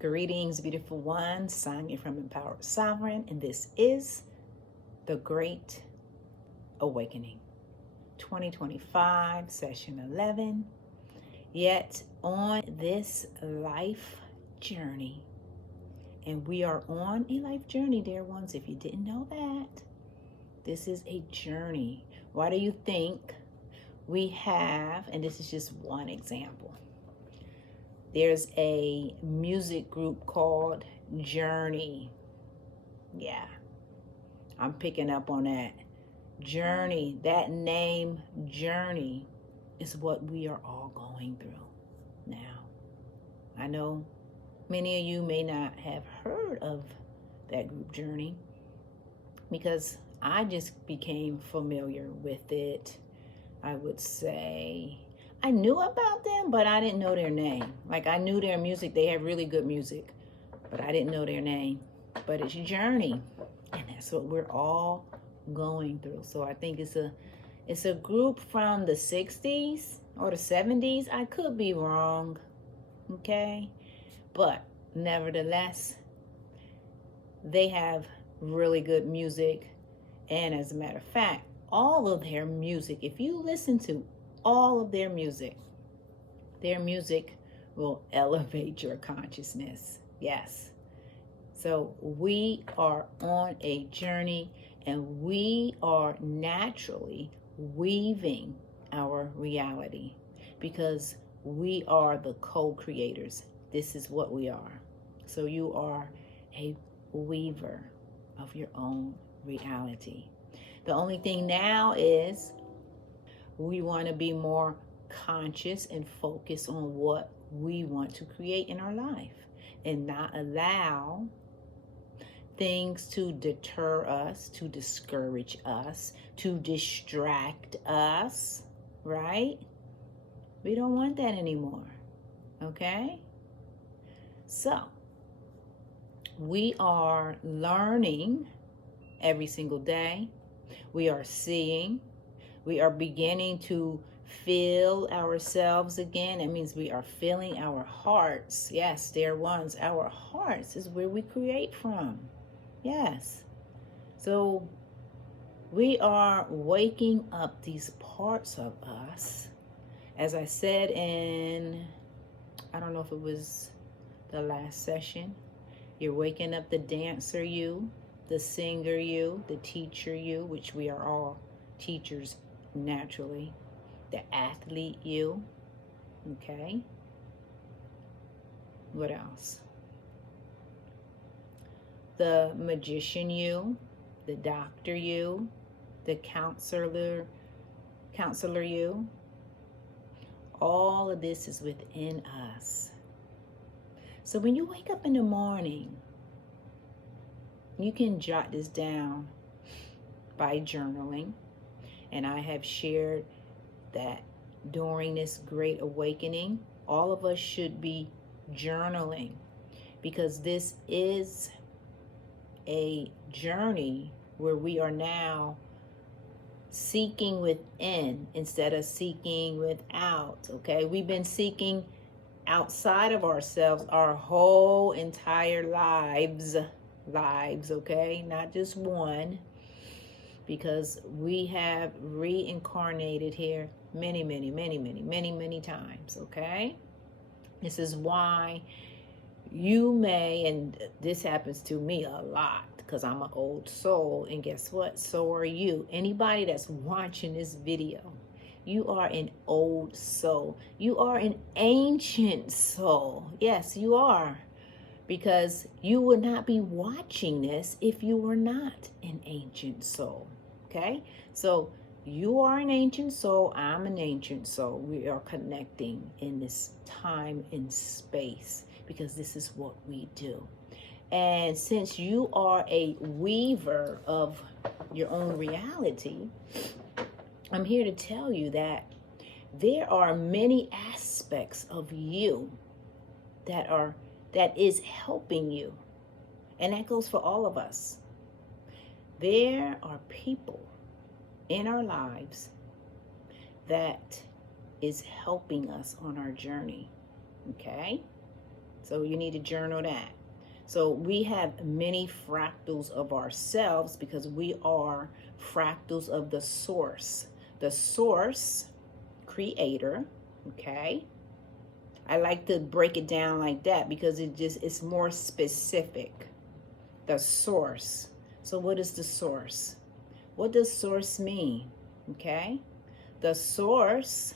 Greetings, beautiful ones. Sonya from Empowered Sovereign, and this is the Great Awakening 2025, session 11. Yet on this life journey, and we are on a life journey, dear ones, if you didn't know that. This is a journey. Why do you think we have, and this is just one example, there's a music group called Journey. Yeah, I'm picking up on that. Journey, that name Journey is what we are all going through now. I know many of you may not have heard of that group Journey because I just became familiar with it. I would say I knew about them, but I didn't know their name. Like, I knew their music. They have really good music, but I didn't know their name. But it's Journey, and that's what we're all going through. So I think it's a group from the 60s or the 70s. I could be wrong, okay? But nevertheless, they have really good music. And as a matter of fact, all of their music, if you listen to all of their music will elevate your consciousness. Yes. So we are on a journey, and we are naturally weaving our reality because we are the co-creators. This is what we are. So you are a weaver of your own reality. The only thing now is we want to be more conscious and focus on what we want to create in our life and not allow things to deter us, to discourage us, to distract us, right? We don't want that anymore, okay? So we are learning every single day. We are seeing. We are beginning to feel ourselves again. That means we are feeling our hearts. Yes, dear ones, our hearts is where we create from. Yes. So we are waking up these parts of us. As I said in, I don't know if it was the last session, you're waking up the dancer you, the singer you, the teacher you, which we are all teachers naturally, the athlete you, okay? What else? The magician you, the doctor you, the counselor you. All of this is within us. So when you wake up in the morning, you can jot this down by journaling. And I have shared that during this great awakening, all of us should be journaling because this is a journey where we are now seeking within instead of seeking without, okay? We've been seeking outside of ourselves our whole entire lives, okay? Not just one. Because we have reincarnated here many times, okay? This is why you may, and this happens to me a lot because I'm an old soul, and guess what? So are you. Anybody that's watching this video, you are an old soul. You are an ancient soul. Yes, you are. Because you would not be watching this if you were not an ancient soul. Okay? So you are an ancient soul. I'm an ancient soul. We are connecting in this time and space because this is what we do. And since you are a weaver of your own reality, I'm here to tell you that there are many aspects of you that is helping you. And that goes for all of us. There are people in our lives that is helping us on our journey. Okay? So you need to journal that. So we have many fractals of ourselves because we are fractals of the source. The source, creator, okay? I like to break it down like that because it's more specific. The source. So what is the source? What does source mean? Okay? The source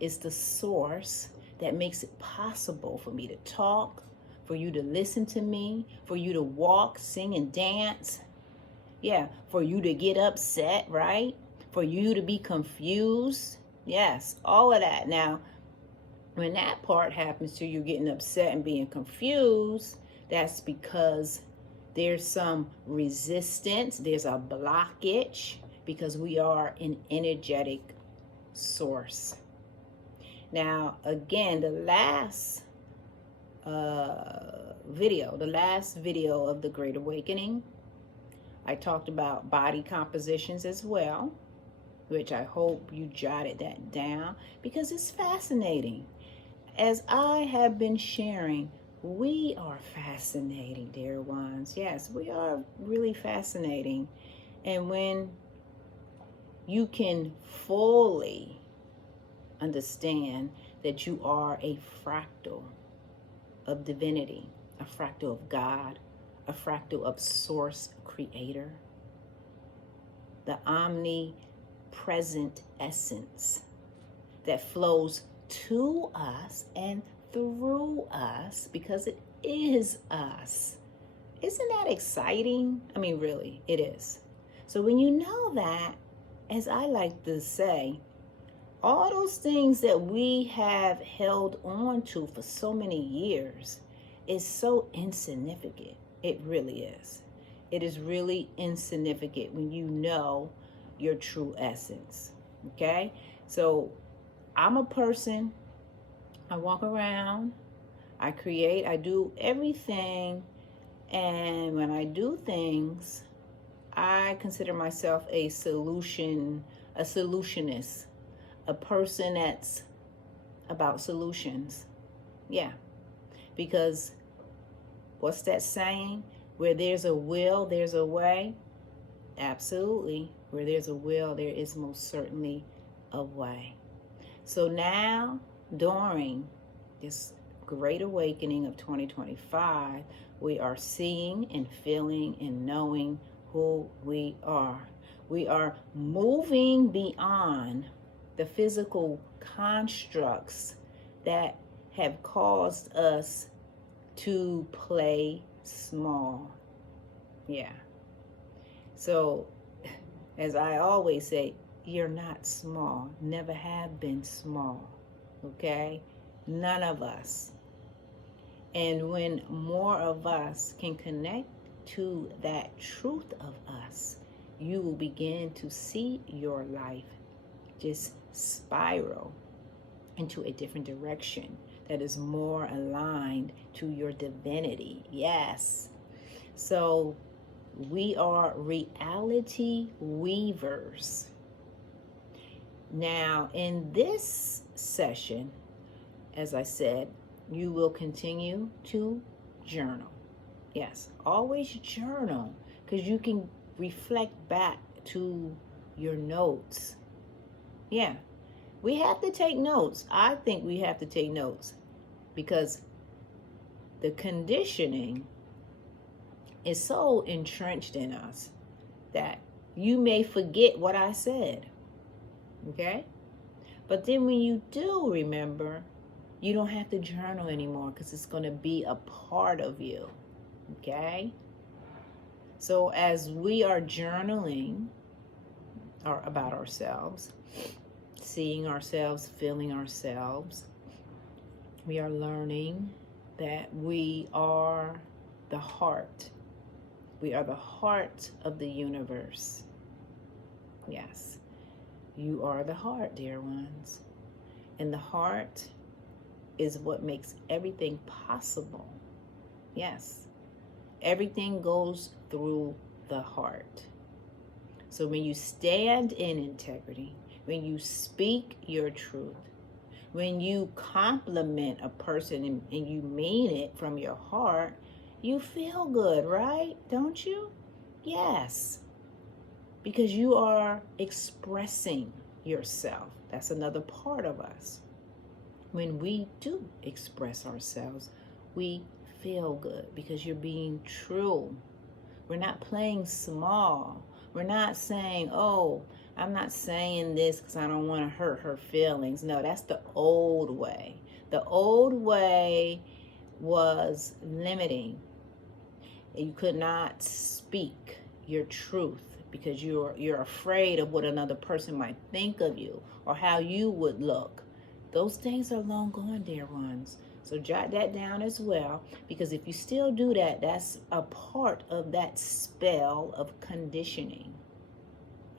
is the source that makes it possible for me to talk, for you to listen to me, for you to walk, sing, and dance. Yeah, for you to get upset, right? For you to be confused. Yes, all of that. Now, when that part happens to you getting upset and being confused, that's because there's some resistance, there's a blockage, because we are an energetic source. Now, again, the last video of the Great Awakening, I talked about body compositions as well, which I hope you jotted that down because it's fascinating. As I have been sharing, we are fascinating, dear ones. Yes, we are really fascinating. And when you can fully understand that you are a fractal of divinity, a fractal of God, a fractal of source creator, the omnipresent essence that flows to us and through us because it is us. Isn't that exciting? I mean, really, it is. So when you know that, as I like to say, all those things that we have held on to for so many years is so insignificant. It really is. It is really insignificant when you know your true essence. Okay? So I'm a person, I walk around, I create, I do everything. And when I do things, I consider myself a solutionist, a person that's about solutions. Yeah. Because what's that saying? Where there's a will, there's a way. Absolutely. Where there's a will, there is most certainly a way. So now, during this Great Awakening of 2025, we are seeing and feeling and knowing who we are. We are moving beyond the physical constructs that have caused us to play small. Yeah. So, as I always say, you're not small. Never have been small. Okay? None of us. And when more of us can connect to that truth of us, you will begin to see your life just spiral into a different direction that is more aligned to your divinity. Yes. So we are reality weavers. Now, in this session, as I said, you will continue to journal. Yes, always journal because you can reflect back to your notes. Yeah, we have to take notes. I think we have to take notes because the conditioning is so entrenched in us that you may forget what I said. Okay? But then when you do remember, you don't have to journal anymore because it's going to be a part of you. Okay? So as we are journaling about ourselves, seeing ourselves, feeling ourselves, we are learning that we are the heart. We are the heart of the universe. Yes. You are the heart, dear ones. And the heart is what makes everything possible. Yes. Everything goes through the heart. So when you stand in integrity, when you speak your truth, When you compliment a person and you mean it from your heart, you feel good, right? Don't you? Yes. Because you are expressing yourself. That's another part of us. When we do express ourselves, we feel good because you're being true. We're not playing small. We're not saying, oh, I'm not saying this because I don't want to hurt her feelings. No, that's the old way. The old way was limiting. You could not speak your truth because you're afraid of what another person might think of you or how you would look. Those days are long gone, dear ones. So jot that down as well, because if you still do that, that's a part of that spell of conditioning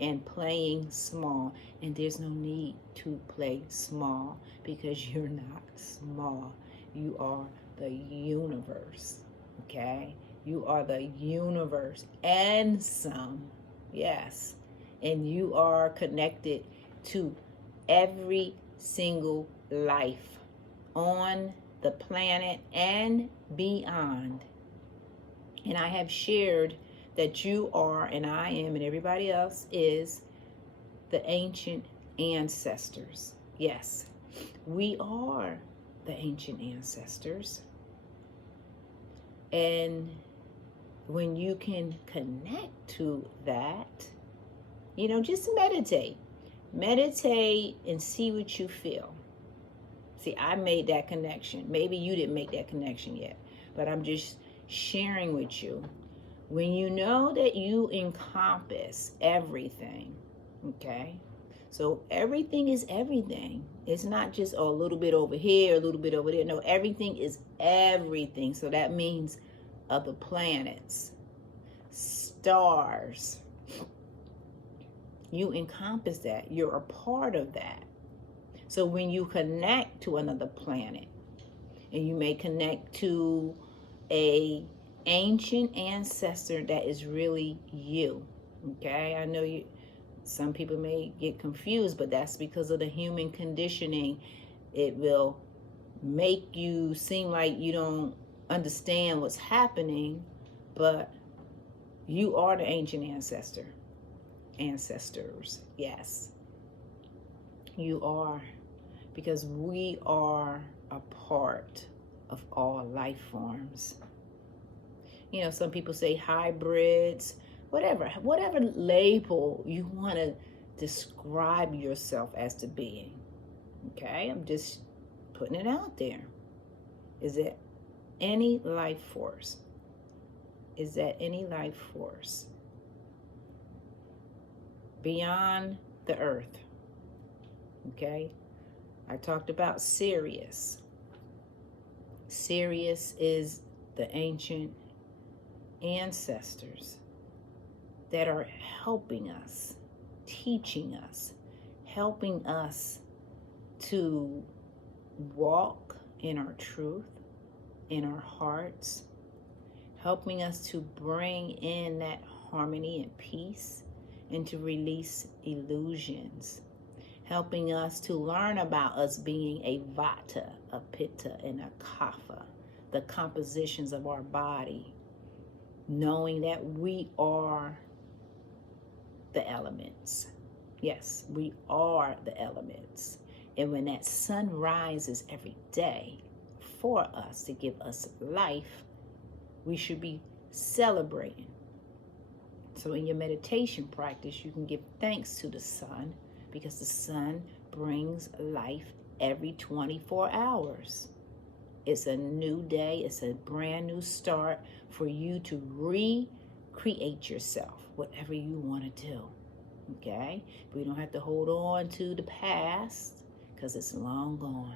and playing small. And there's no need to play small because you're not small. You are the universe, okay? You are the universe and some, yes. And you are connected to every single life on the planet and beyond. And I have shared that you are, and I am, and everybody else is the ancient ancestors. Yes, we are the ancient ancestors. And when you can connect to that, just meditate. Meditate and see what you feel. See, I made that connection. Maybe you didn't make that connection yet, but I'm just sharing with you. When you know that you encompass everything, okay? So everything is everything. It's not just a little bit over here, a little bit over there. No, everything is everything. So that means other planets, stars. You encompass that. You're a part of that. So when you connect to another planet, and you may connect to a ancient ancestor that is really you, okay? I know some people may get confused, but that's because of the human conditioning. It will make you seem like you don't understand what's happening, but you are the ancient ancestors. Yes, you are, because we are a part of all life forms. Some people say hybrids, whatever label you want to describe yourself as to being. Okay, I'm just putting it out there. Is it any life force? Is that any life force beyond the earth? Okay, I talked about Sirius. Sirius is the ancient ancestors that are helping us, teaching us, helping us to walk in our truth, in our hearts, helping us to bring in that harmony and peace and to release illusions, helping us to learn about us being a vata, a pitta, and a kapha, the compositions of our body, knowing that we are the elements. Yes, we are the elements. And when that sun rises every day for us to give us life, we should be celebrating. So in your meditation practice, you can give thanks to the sun, because the sun brings life every 24 hours. It's a new day. It's a brand new start for you to recreate yourself, whatever you want to do. Okay? We don't have to hold on to the past because it's long gone.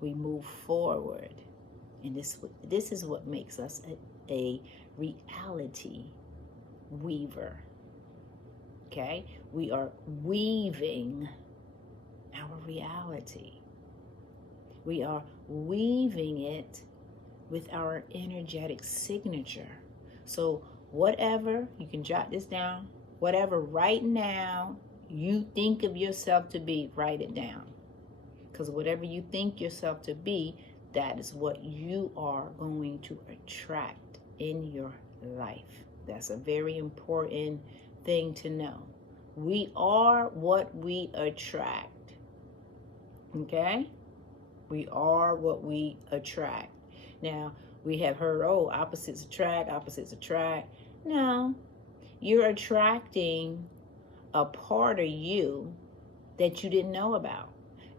We move forward. And this is what makes us a reality weaver. Okay? We are weaving our reality. We are weaving it with our energetic signature. So whatever, you can jot this down, whatever right now you think of yourself to be, write it down. Because whatever you think yourself to be, that is what you are going to attract in your life. That's a very important thing to know. We are what we attract. Okay? We are what we attract. Now, we have heard, oh, opposites attract, opposites attract. No, you're attracting a part of you that you didn't know about.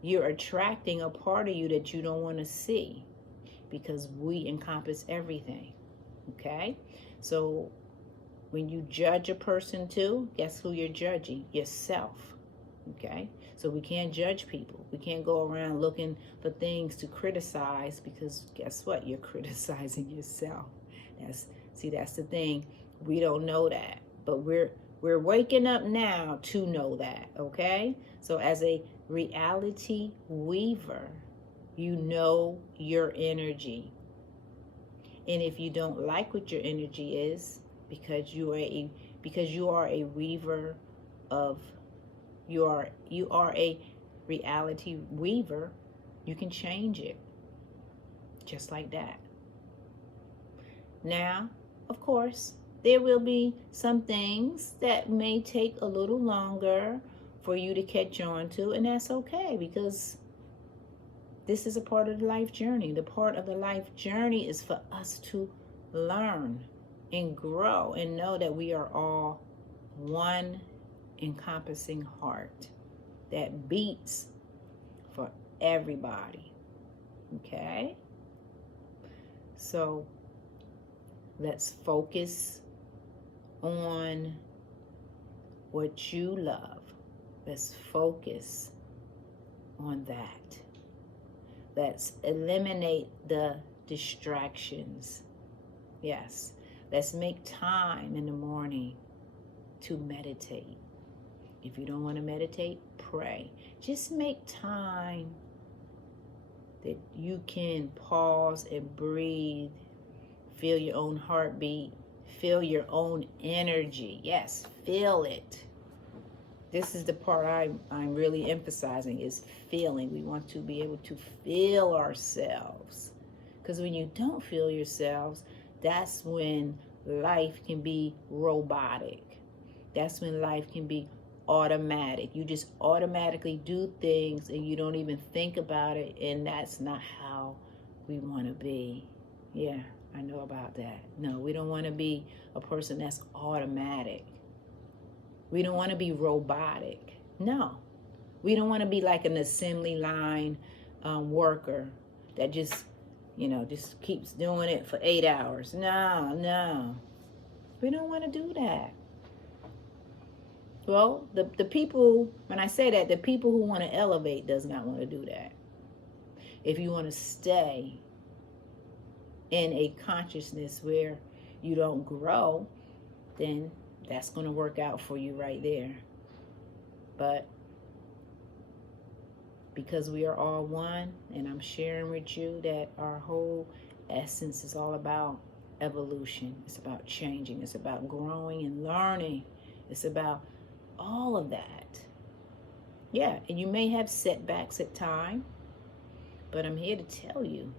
You're attracting a part of you that you don't want to see, because we encompass everything. Okay? So when you judge a person too, guess who you're judging? Yourself. Okay? So we can't judge people. We can't go around looking for things to criticize, because guess what? You're criticizing yourself. That's the thing. We don't know that, but we're waking up now to know that. Okay? So as a reality weaver, you know your energy. And if you don't like what your energy is, because you are a weaver of you are a reality weaver, you can change it just like that. Now, of course, there will be some things that may take a little longer for you to catch on to, and that's okay, because this is a part of the life journey. The part of the life journey is for us to learn and grow and know that we are all one encompassing heart that beats for everybody. Okay? So let's focus on what you love. Let's focus on that. Let's eliminate the distractions. Yes. Let's make time in the morning to meditate. If you don't want to meditate, pray. Just make time that you can pause and breathe, feel your own heartbeat, feel your own energy. Yes, feel it. This is the part I'm really emphasizing, is feeling. We want to be able to feel ourselves. Because when you don't feel yourselves, that's when life can be robotic. That's when life can be automatic. You just automatically do things and you don't even think about it, and that's not how we want to be. Yeah, I know about that. No, we don't want to be a person that's automatic. We don't want to be robotic. No, we don't want to be like an assembly line worker that just keeps doing it for 8 hours. No, we don't want to do that. Well, the people, when I say that, the people who want to elevate does not want to do that. If you want to stay in a consciousness where you don't grow, then that's going to work out for you right there. But because we are all one, and I'm sharing with you that our whole essence is all about evolution. It's about changing. It's about growing and learning. It's about all of that. Yeah, and you may have setbacks at times, but I'm here to tell you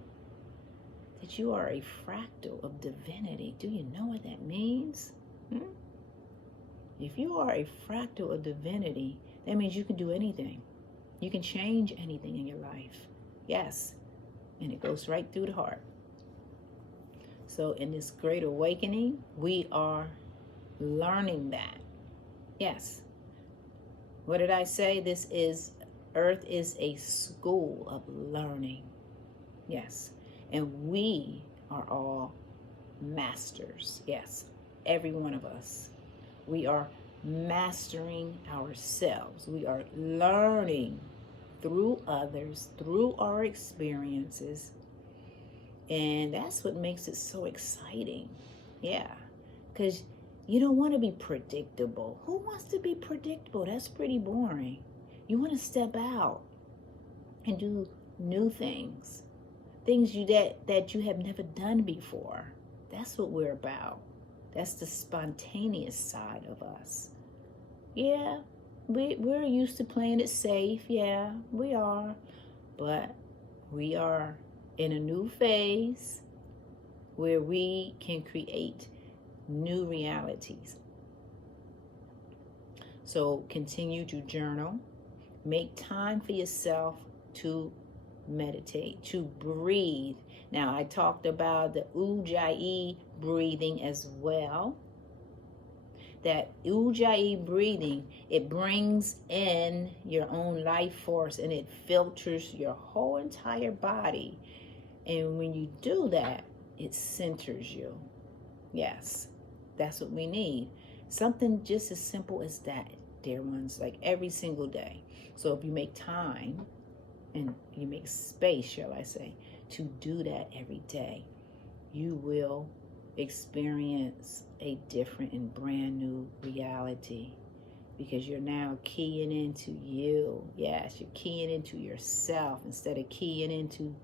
that you are a fractal of divinity. Do you know what that means? If you are a fractal of divinity, that means you can do anything. You can change anything in your life. Yes, and it goes right through the heart. So in this great awakening, we are learning that. Yes. What did I say? Earth is a school of learning. Yes. And we are all masters. Yes. Every one of us. We are mastering ourselves. We are learning through others, through our experiences. And that's what makes it so exciting. Yeah. Because you don't want to be predictable. Who wants to be predictable? That's pretty boring. You want to step out and do new things. Things that you have never done before. That's what we're about. That's the spontaneous side of us. Yeah, we're used to playing it safe. Yeah, we are. But we are in a new phase where we can create new realities. So continue to journal. Make time for yourself to meditate, to breathe. Now, I talked about the Ujjayi breathing as well. That Ujjayi breathing, it brings in your own life force and it filters your whole entire body. And when you do that, it centers you. Yes, that's what we need. Something just as simple as that, dear ones, like every single day. So if you make time and you make space, shall I say, to do that every day, you will experience a different and brand new reality, because you're now keying into you. Yes, you're keying into yourself instead of keying into,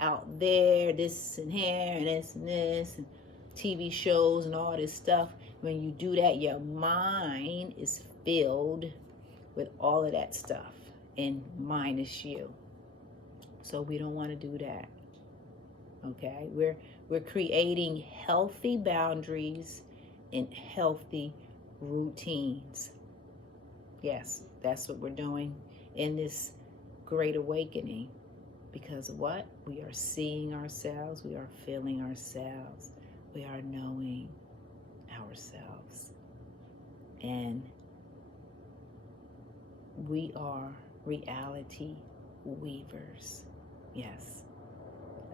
out there, this and here and this and this and TV shows and all this stuff. When you do that, your mind is filled with all of that stuff and minus you. So we don't want to do that. Okay? We're creating healthy boundaries and healthy routines. Yes, that's what we're doing in this great awakening. Because of what? We are seeing ourselves, we are feeling ourselves, we are knowing ourselves. And we are reality weavers. Yes.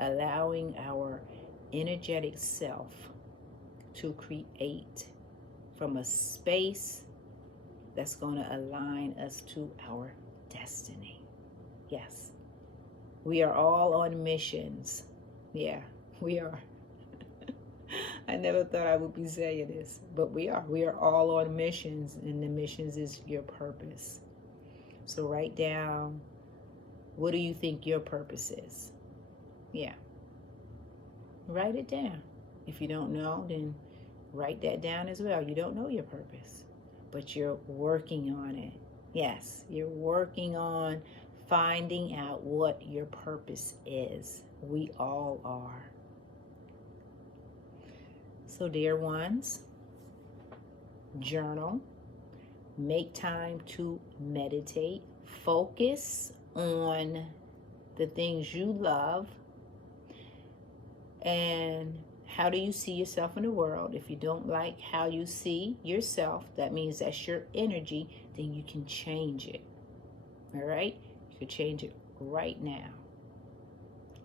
Allowing our energetic self to create from a space that's going to align us to our destiny. Yes. We are all on missions. Yeah, we are. I never thought I would be saying this, but we are. We are all on missions, and the missions is your purpose. So write down, what do you think your purpose is? Yeah. Write it down. If you don't know, then write that down as well. You don't know your purpose, but you're working on it. Yes, you're working on finding out what your purpose is. We all are. So, dear ones, journal, make time to meditate, focus on the things you love, and how do you see yourself in the world. If you don't like how you see yourself, that means that's your energy, then you can change it. All right? You can change it right now.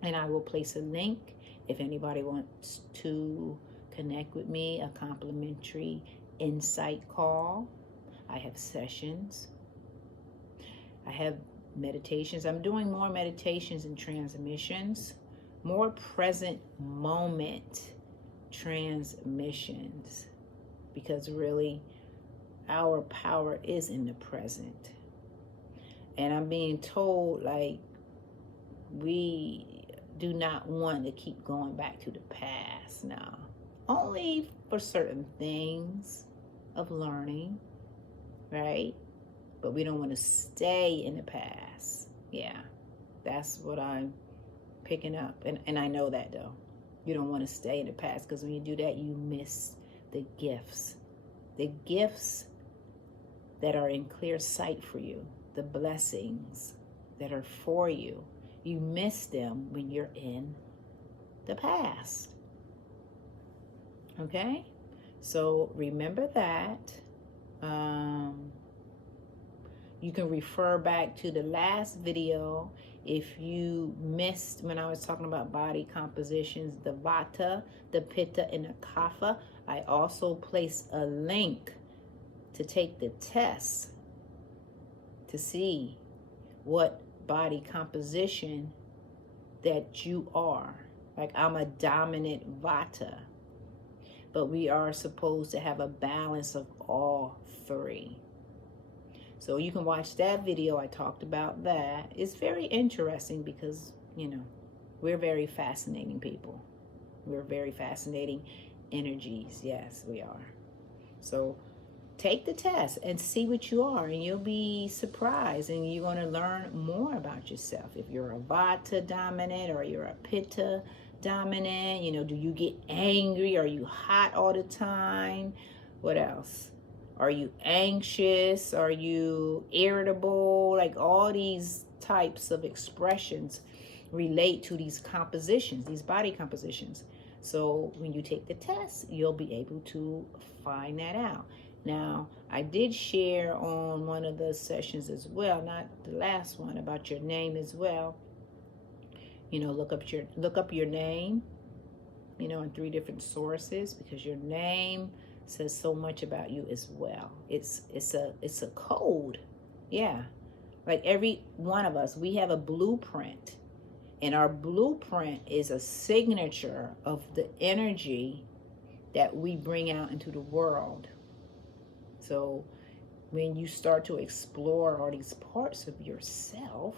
And I will place a link if anybody wants to connect with me, a complimentary insight call. I have sessions. I have meditations. I'm doing more meditations and transmissions, more present moment transmissions, because really our power is in the present. And I'm being told, like, we do not want to keep going back to the past now. Only for certain things of learning, right? But we don't want to stay in the past. Yeah, that's what I'm picking up. And I know that, though. You don't want to stay in the past, because when you do that, you miss the gifts. The gifts that are in clear sight for you. The blessings that are for you. You miss them when you're in the past. Okay? So remember that. You can refer back to the last video if you missed when I was talking about body compositions, the Vata, the Pitta, and the Kapha. I also placed a link to take the test to see what body composition that you are. Like, I'm a dominant Vata, but we are supposed to have a balance of all three. So you can watch that video. I talked about that. It's very interesting because, we're very fascinating people. We're very fascinating energies. Yes, we are. So take the test and see what you are, and you'll be surprised, and you're going to learn more about yourself. If you're a Vata dominant or you're a Pitta dominant, do you get angry? Are you hot all the time? What else? Are you anxious? Are you irritable? Like, all these types of expressions relate to these compositions, these body compositions. So when you take the test, you'll be able to find that out. Now, I did share on one of the sessions as well, not the last one, about your name as well. Look up your name, in 3 different sources, because your name says so much about you as well. It's a code. Yeah. Like every one of us, we have a blueprint. And our blueprint is a signature of the energy that we bring out into the world. So when you start to explore all these parts of yourself,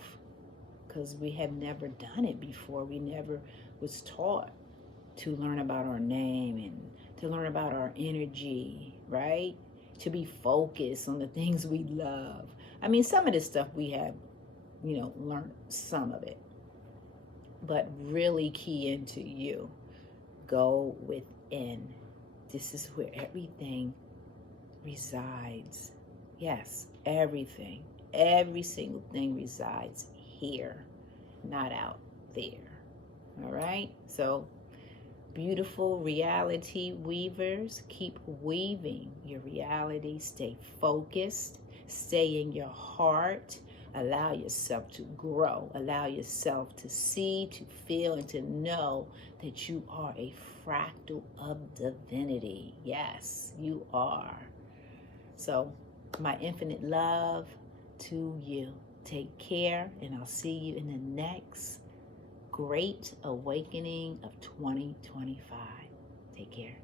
because we have never done it before, we never was taught to learn about our name and to learn about our energy, right? To be focused on the things we love. I mean, some of this stuff we have, learned some of it. But really key into you. Go within. This is where everything resides. Yes, everything. Every single thing resides here, not out there. All right? So, beautiful reality weavers, keep weaving your reality. Stay focused. Stay in your heart. Allow yourself to grow. Allow yourself to see, to feel, and to know that you are a fractal of divinity. Yes, you are. So, my infinite love to you. Take care, and I'll see you in the next Great Awakening of 2025. Take care.